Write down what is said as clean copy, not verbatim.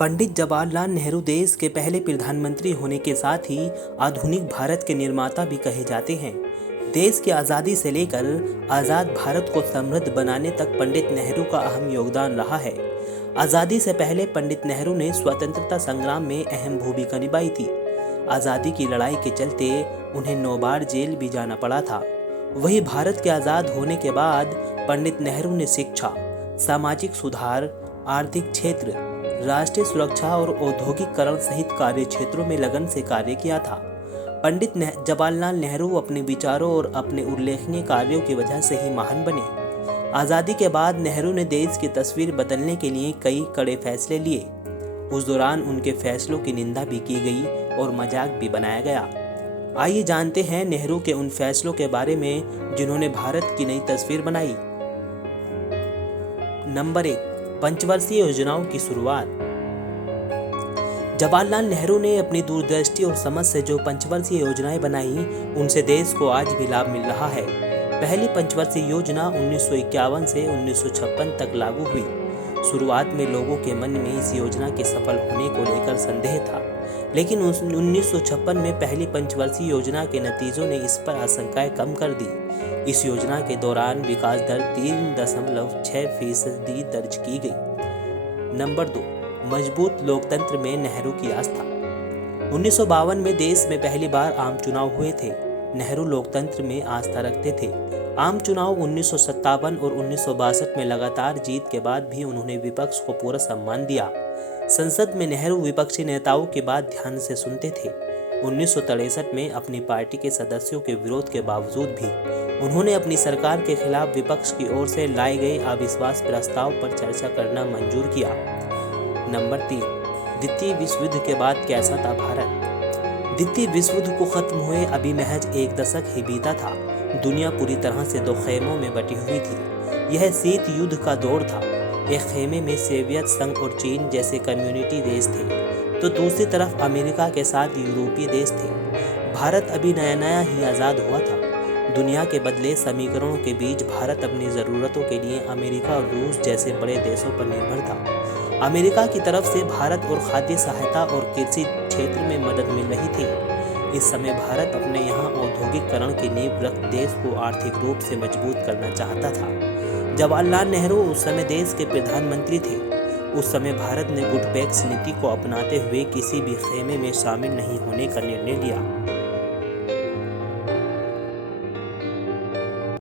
पंडित जवाहरलाल नेहरू देश के पहले प्रधानमंत्री होने के साथ ही आधुनिक भारत के निर्माता भी कहे जाते हैं। देश की आज़ादी से लेकर आज़ाद भारत को समृद्ध बनाने तक पंडित नेहरू का अहम योगदान रहा है। आज़ादी से पहले पंडित नेहरू ने स्वतंत्रता संग्राम में अहम भूमिका निभाई थी। आज़ादी की लड़ाई के चलते उन्हें 9 बार जेल भी जाना पड़ा था। वहीं भारत के आज़ाद होने के बाद पंडित नेहरू ने शिक्षा, सामाजिक सुधार, आर्थिक क्षेत्र, राष्ट्रीय सुरक्षा और औद्योगिकरण सहित कार्य क्षेत्रों में लगन से कार्य किया था। पंडित जवाहरलाल नेहरू अपने विचारों और अपने उल्लेखनीय कार्यों की वजह से ही महान बने। आज़ादी के बाद नेहरू ने देश की तस्वीर बदलने के लिए कई कड़े फैसले लिए। उस दौरान उनके फैसलों की निंदा भी की गई और मजाक भी बनाया गया। आइए जानते हैं नेहरू के उन फैसलों के बारे में जिन्होंने भारत की नई तस्वीर बनाई। नंबर 1, पंचवर्षीय योजनाओं की शुरुआत। जवाहरलाल नेहरू ने अपनी दूरदृष्टि और समझ से जो पंचवर्षीय योजनाएं बनाई, उनसे देश को आज भी लाभ मिल रहा है। पहली पंचवर्षीय योजना 1951 से 1956 तक लागू हुई। शुरुआत में लोगों के मन में इस योजना के सफल होने को लेकर संदेह था, लेकिन 1956 में पहली पंचवर्षीय योजना के नतीजों ने इस पर आशंकाएं कम कर दी। इस योजना के दौरान विकास दर 3.6% दर्ज की गई। नंबर 2, मजबूत लोकतंत्र में नेहरू की आस्था। 1952 में देश में पहली बार आम चुनाव हुए थे। नेहरू लोकतंत्र में आस्था रखते थे। आम चुनाव 1957 और 1962 में लगातार जीत के बाद भी उन्होंने विपक्ष को पूरा सम्मान दिया। संसद में नेहरू विपक्षी नेताओं की बात ध्यान से सुनते थे। 1963 में अपनी पार्टी के सदस्यों के विरोध के बावजूद भी उन्होंने अपनी सरकार के खिलाफ विपक्ष की ओर से लाए गए अविश्वास प्रस्ताव पर चर्चा करना मंजूर किया। नंबर 3, द्वितीय विश्व युद्ध के बाद कैसा था भारत। द्वितीय विश्व युद्ध को खत्म हुए अभी महज 1 दशक ही बीता था। दुनिया पूरी तरह से 2 खेमों में बटी हुई थी। यह शीत युद्ध का दौर था। एक खेमे में सोवियत संघ और चीन जैसे कम्युनिटी देश थे, तो दूसरी तरफ अमेरिका के साथ यूरोपीय देश थे। भारत अभी नया नया ही आज़ाद हुआ था। दुनिया के बदले समीकरणों के बीच भारत अपनी ज़रूरतों के लिए अमेरिका और रूस जैसे बड़े देशों पर निर्भर था। अमेरिका की तरफ से भारत और खाद्य सहायता और कृषि क्षेत्र में मदद मिल रही थी। इस समय भारत अपने यहाँ औद्योगिकरण की नींव रख देश को आर्थिक रूप से मजबूत करना चाहता था। जवाहरलाल नेहरू उस समय देश के प्रधानमंत्री थे। उस समय भारत ने गुड पैक्स नीति को अपनाते हुए किसी भी खेमे में शामिल नहीं होने का निर्णय लिया।